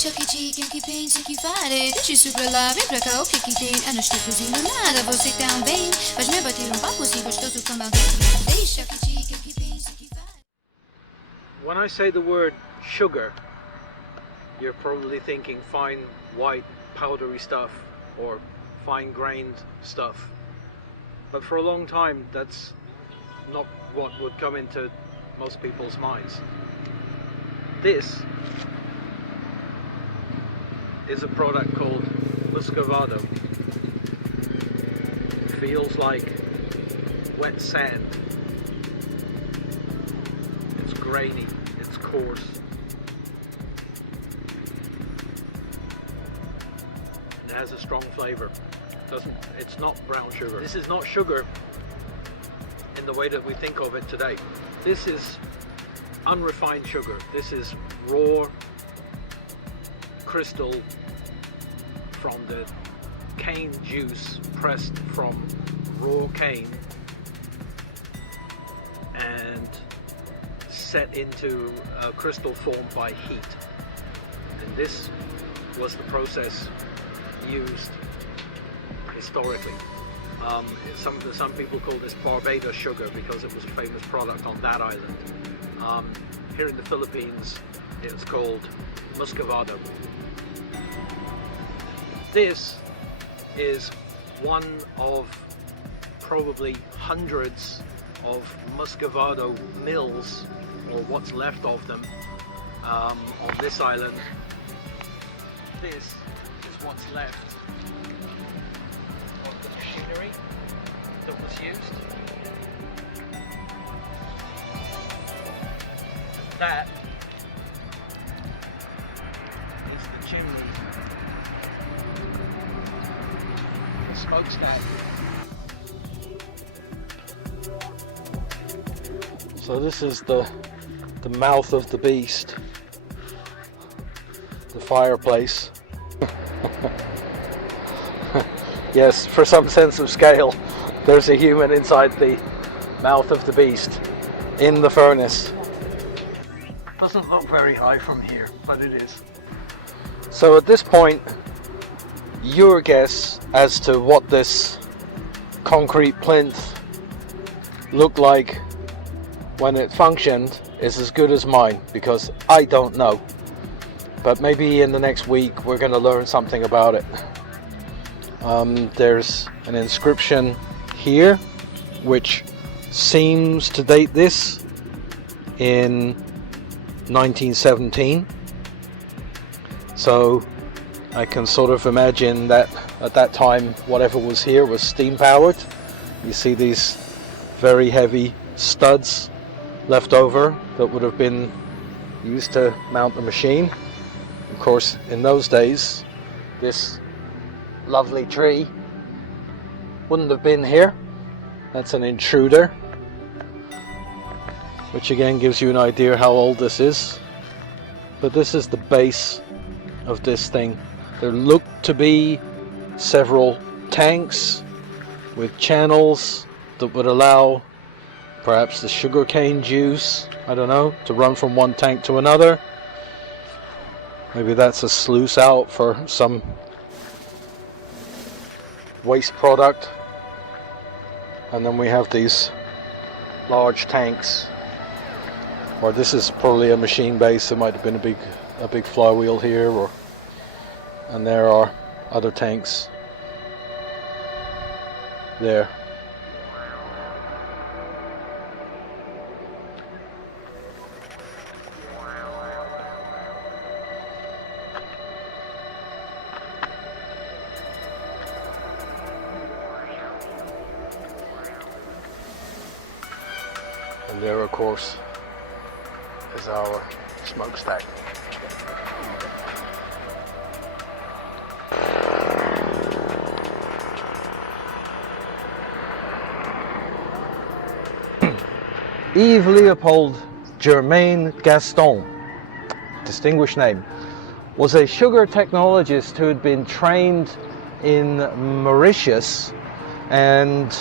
Deixa que diga que pense que fare. Deixa isso pra lá, vem pra cá, o que que tem? Eu não estou cozinhando nada, você também. Faz-me bater papo assim gostoso como alguém. Deixa que diga que pense que fare. When I say the word sugar, you're probably thinking fine, white, powdery stuff or fine-grained stuff. But for a long time, that's not what would come into most people's minds. This is a product called Muscovado. Feels like wet sand. It's grainy, it's coarse. It has a strong flavor. It's not brown sugar. This is not sugar in the way that we think of it today. This is unrefined sugar. This is raw crystal from the cane juice pressed from raw cane and set into a crystal form by heat. And this was the process used historically. Some people call this Barbados Sugar because it was a famous product on that island. Here in the Philippines, it's called Muscovado. This is one of probably hundreds of Muscovado mills, or what's left of them, on this island. This is what's left of the machinery that was used. And that is the chimney, the smokestack. So this is the mouth of the beast, the fireplace. Yes, for some sense of scale, there's a human inside the mouth of the beast in the furnace. Doesn't look very high from here, but it is. So at this point, your guess as to what this concrete plinth looked like when it functioned is as good as mine, because I don't know. But maybe in the next week we're going to learn something about it. There's an inscription here which seems to date this in 1917. So I can sort of imagine that at that time whatever was here was steam powered. You see these very heavy studs left over that would have been used to mount the machine. Of course, in those days, this lovely tree wouldn't have been here. That's an intruder, which again gives you an idea how old this is. But this is the base of this thing. There look to be several tanks with channels that would allow perhaps the sugarcane juice, I don't know, to run from one tank to another. Maybe that's a sluice out for some waste product. And then we have these large tanks. Or this is probably a machine base. There might have been a big flywheel here, and there are other tanks there. And there, of course, is our smokestack. Yves Leopold Germain Gaston, distinguished name, was a sugar technologist who had been trained in Mauritius and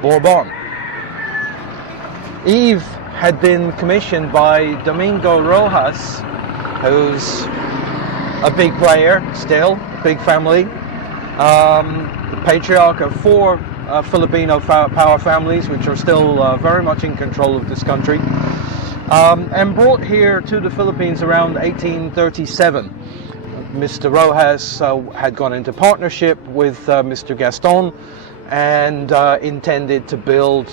Bourbon. Yves had been commissioned by Domingo Rojas, who's a big player still, big family. The patriarch of 4 Filipino power families, which are still very much in control of this country, and brought here to the Philippines around 1837. Mr. Rojas had gone into partnership with Mr. Gaston and intended to build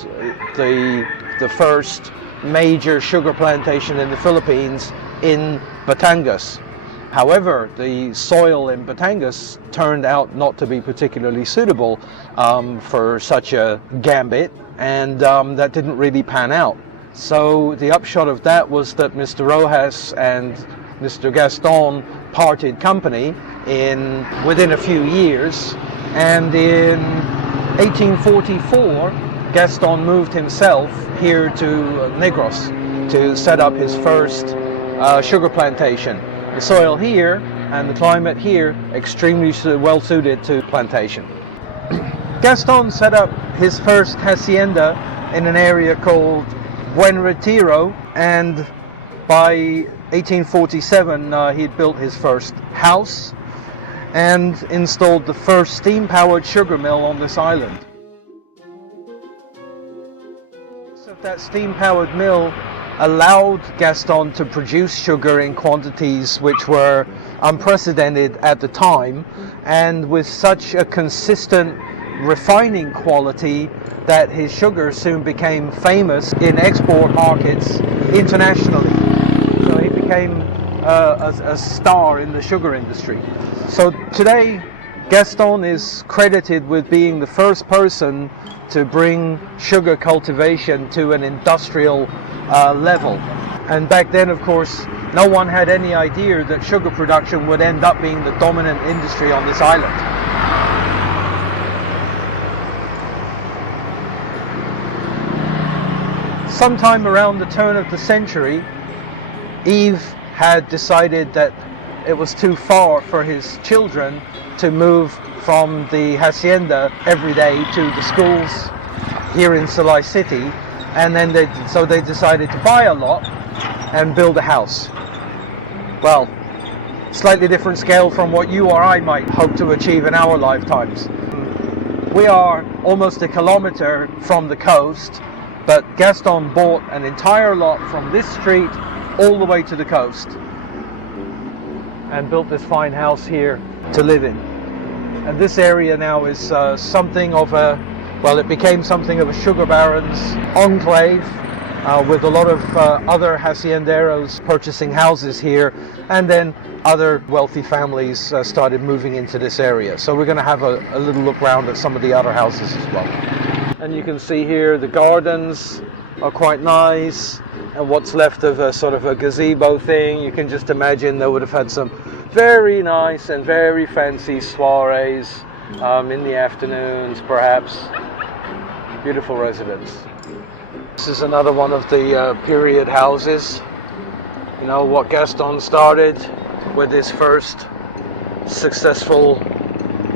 the first major sugar plantation in the Philippines in Batangas. However, the soil in Batangas turned out not to be particularly suitable for such a gambit, and that didn't really pan out. So the upshot of that was that Mr. Rojas and Mr. Gaston parted company within a few years, and in 1844 Gaston moved himself here to Negros to set up his first sugar plantation. The soil here and the climate here extremely well suited to plantation. Gaston set up his first hacienda in an area called Buen Retiro, and by 1847 he'd built his first house and installed the first steam-powered sugar mill on this island. So that steam-powered mill allowed Gaston to produce sugar in quantities which were unprecedented at the time, and with such a consistent refining quality that his sugar soon became famous in export markets internationally. So he became a star in the sugar industry. So today Gaston is credited with being the first person to bring sugar cultivation to an industrial level. And back then, of course, no one had any idea that sugar production would end up being the dominant industry on this island. Sometime around the turn of the century, Yves had decided that it was too far for his children to move from the hacienda every day to the schools here in Salai City, and then they decided to buy a lot and build a house. Well, slightly different scale from what you or I might hope to achieve in our lifetimes. We are almost a kilometer from the coast, but Gaston bought an entire lot from this street all the way to the coast and built this fine house here to live in. And this area now is something of it became something of a sugar baron's enclave, with a lot of other hacienderos purchasing houses here, and then other wealthy families started moving into this area. So we're going to have a little look around at some of the other houses as well. And you can see here the gardens are quite nice, and what's left of a sort of a gazebo thing. You can just imagine they would have had some very nice and very fancy soirees in the afternoons, perhaps. Beautiful residence. This is another one of the period houses. You know, what Gaston started with his first successful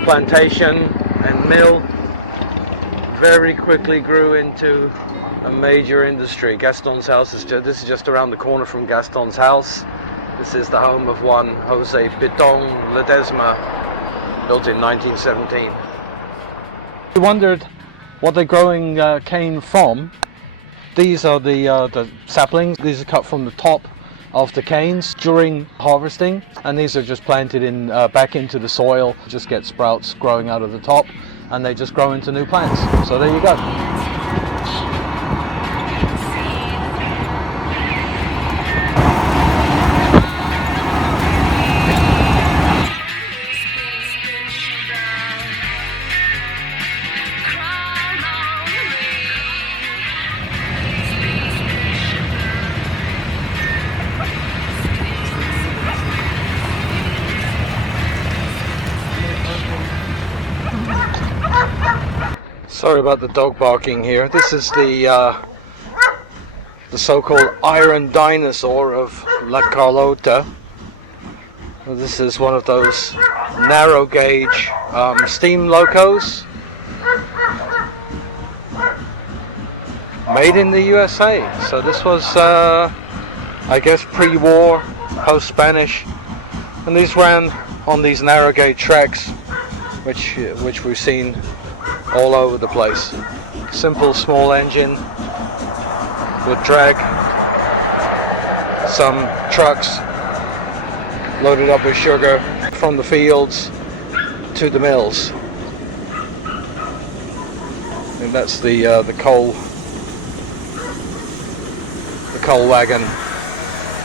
plantation and mill very quickly grew into a major industry. Gaston's house this is just around the corner from Gaston's house. This is the home of one Jose Piton Ledesma, built in 1917. We wondered what they're growing cane from. These are the saplings. These are cut from the top of the canes during harvesting, and these are just planted in back into the soil. Just get sprouts growing out of the top, and they just grow into new plants. So there you go. Sorry about the dog barking here. This is the so-called iron dinosaur of La Carlota. This is one of those narrow gauge steam locos made in the USA. So this was, I guess, pre-war, post-Spanish And these ran on these narrow gauge tracks, which we've seen all over the place. Simple small engine would drag some trucks loaded up with sugar from the fields to the mills. And that's the coal wagon.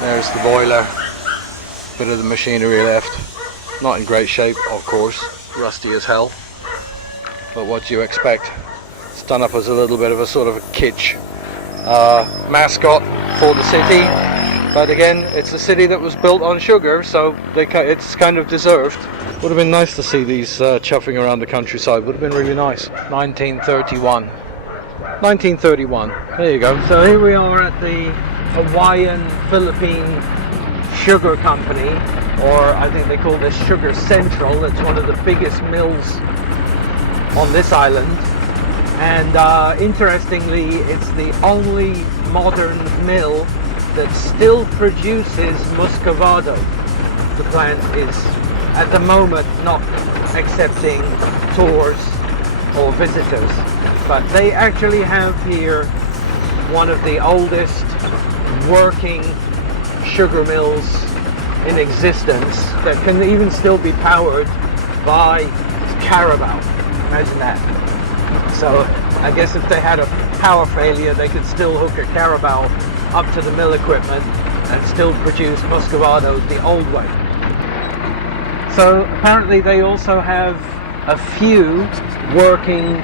There's the boiler. Bit of the machinery left. Not in great shape, of course. Rusty as hell. But what do you expect? It's done up as a little bit of a sort of a kitsch mascot for the city. But again, it's a city that was built on sugar, so it's kind of deserved. Would have been nice to see these chuffing around the countryside. Would have been really nice. 1931. 1931. There you go. So here we are at the Hawaiian Philippine Sugar Company, or I think they call this Sugar Central. It's one of the biggest mills on this island. And interestingly, it's the only modern mill that still produces Muscovado. The plant is at the moment not accepting tours or visitors, but they actually have here one of the oldest working sugar mills in existence that can even still be powered by carabao. Imagine that. So I guess if they had a power failure, they could still hook a carabao up to the mill equipment and still produce Muscovado the old way. So apparently they also have a few working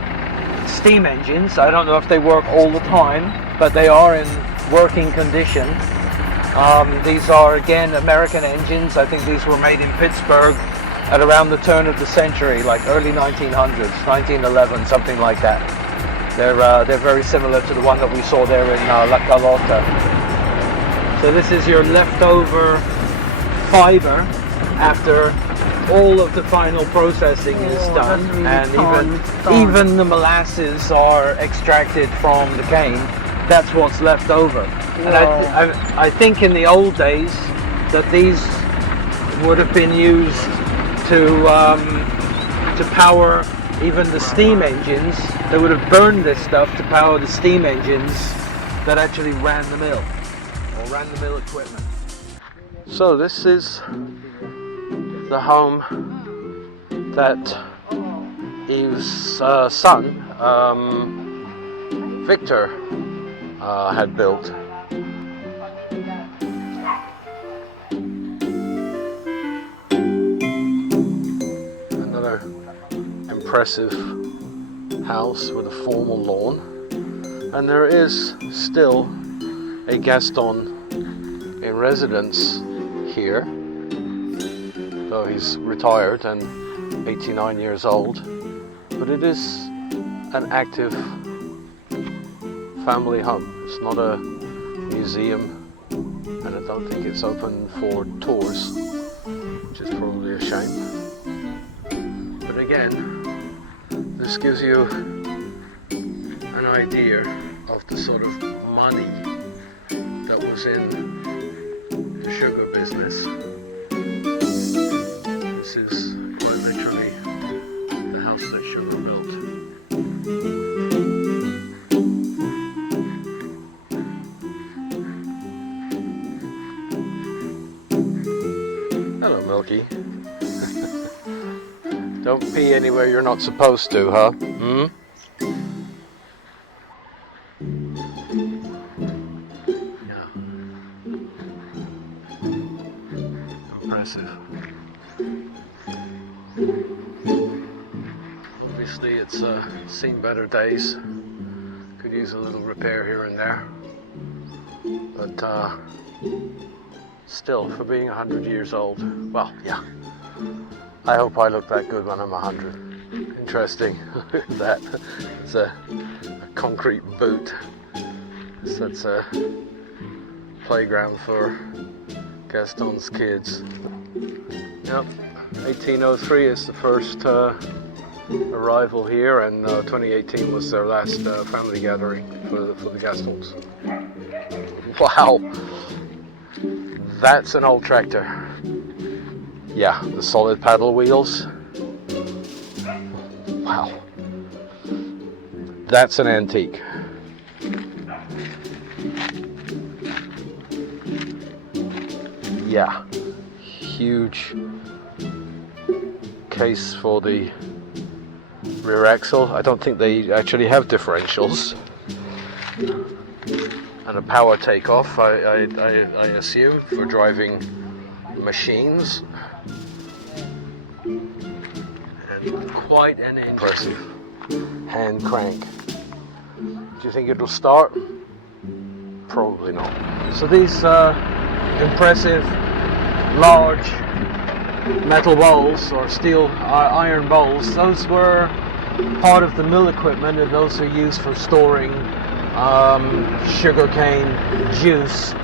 steam engines. I don't know if they work all the time, but they are in working condition. These are again American engines. I think these were made in Pittsburgh at around the turn of the century, like early 1900s, 1911, something like that. They're very similar to the one that we saw there in La Carlota. So this is your leftover fiber after all of the final processing is done, really, and even the molasses are extracted from the cane. That's what's left over. Whoa. And I think in the old days that these would have been used to power even the steam engines. They would have burned this stuff to power the steam engines that actually ran the mill, or ran the mill equipment. So this is the home that Eve's son, Victor, had built. Another impressive house with a formal lawn, and there is still a Gaston in residence here, though he's retired and 89 years old, but it is an active family home. It's not a museum, and I don't think it's open for tours, which is probably a shame. But again, this gives you an idea of the sort of money that was in the sugar business. This is quite literally the house that Sugar built. Hello, Milky. Don't pee anywhere you're not supposed to, huh? Hmm? Yeah. Impressive. Obviously it's seen better days. Could use a little repair here and there. But still, for being 100 years old, well, yeah. I hope I look that good when I'm 100. Interesting. Look at that. It's a concrete boot. So that's a playground for Gaston's kids. Yep. 1803 is the first arrival here, and 2018 was their last family gathering for the Gastons. Wow. That's an old tractor. Yeah, the solid paddle wheels. Wow. That's an antique. Yeah. Huge case for the rear axle. I don't think they actually have differentials. And a power takeoff, I assume, for driving machines. And quite an impressive hand crank. Do you think it'll start? Probably not. So these impressive large metal bowls or steel iron bowls, those were part of the mill equipment, and those are used for storing sugarcane juice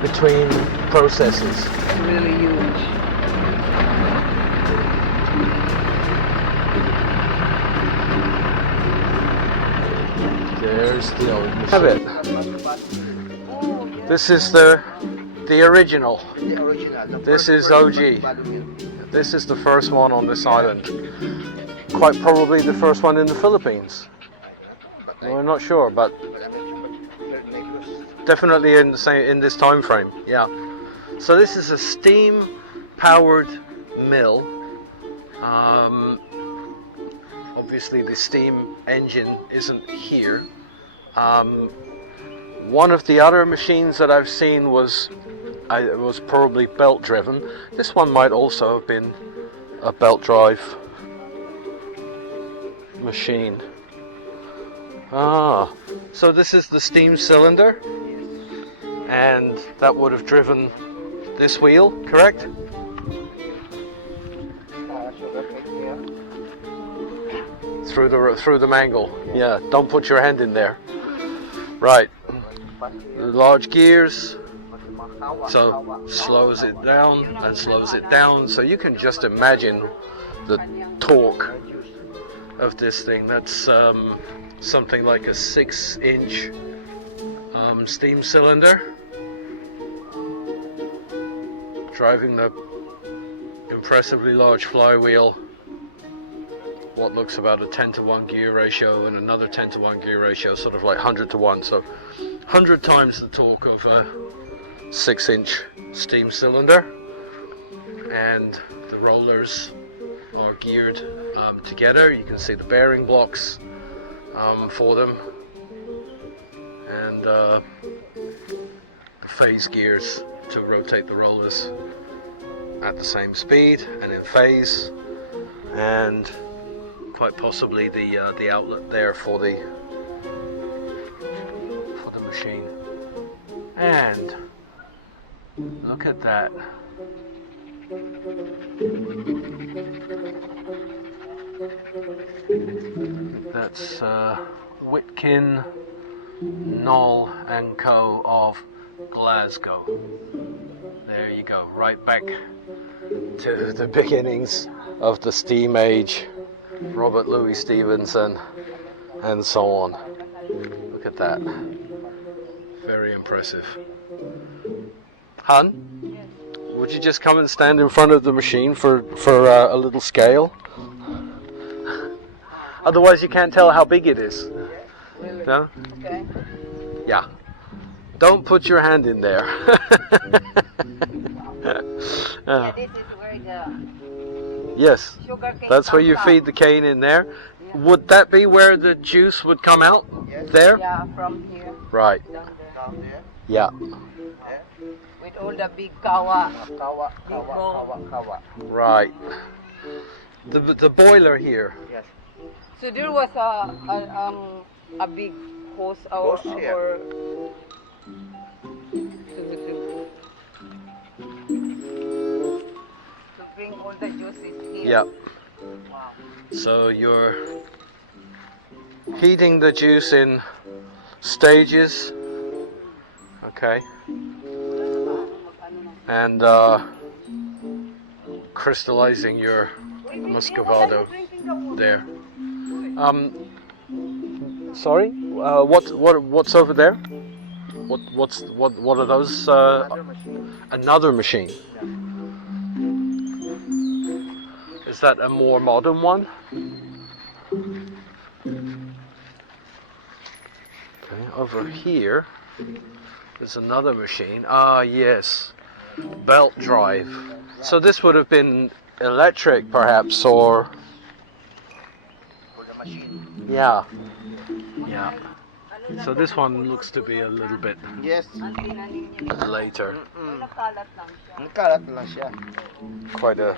between processes. Really huge. There's the old machine. Have it. This is the original. This is OG. This is the first one on this island. Quite probably the first one in the Philippines. We're not sure, but definitely in this time frame. Yeah. So this is a steam-powered mill. Obviously, the steam engine isn't here. One of the other machines that I've seen was probably belt driven. This one might also have been a belt drive machine. Ah, so this is the steam cylinder, and that would have driven this wheel, correct? Through the mangle. Yeah, don't put your hand in there. Right. The large gears, so slows it down and slows it down. So you can just imagine the torque of this thing. That's something like a 6-inch steam cylinder, driving the impressively large flywheel. What looks about a 10-to-1 gear ratio and another 10-to-1 gear ratio, sort of like 100-to-1. So 100 times the torque of a 6-inch steam cylinder, and the rollers are geared together. You can see the bearing blocks for them, and the phase gears to rotate the rollers at the same speed and in phase, and quite possibly the outlet there for the machine. And look at that. That's Whitkin, Knoll and Co. of Glasgow. There you go, right back to the beginnings of the steam age. Robert Louis Stevenson and so on. Look at that. Very impressive. Hun, would you just come and stand in front of the machine for a little scale? Otherwise you can't tell how big it is. No? Okay. Yeah. Don't put your hand in there. Yeah, this is where the Yes, sugar cane that's where you comes feed the cane in there. Would that be where the juice would come out? There? Yeah, from here. Right. Down there. Yeah. With all the big kawa. Right. The boiler here. Yes. So there was a big hose or to bring all the juices here. Yeah. Wow. So you're heating the juice in stages. Okay. And crystallizing your Muscovado there. Sorry. What's over there? What are those? Another machine. Another machine. Is that a more modern one? Okay, over here there's another machine. Ah, yes, belt drive. So this would have been electric, perhaps, or For the machine. yeah, yeah. So this one looks to be a little bit Yes. later. Nakalat lang siya. Nakalat lang siya. Quite a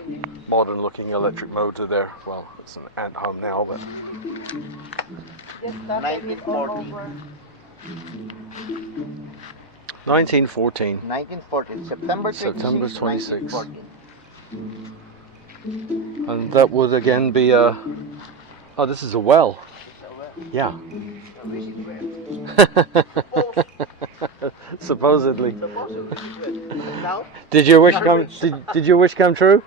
modern-looking electric motor there. Well, it's an ant home now, but Just started it all 1940. over. 1914. 1914. September 26. September 26. 1914. And that would again be a... Oh, this is a well. Yeah. Supposedly. Now? Did your wish come? Did your wish come true?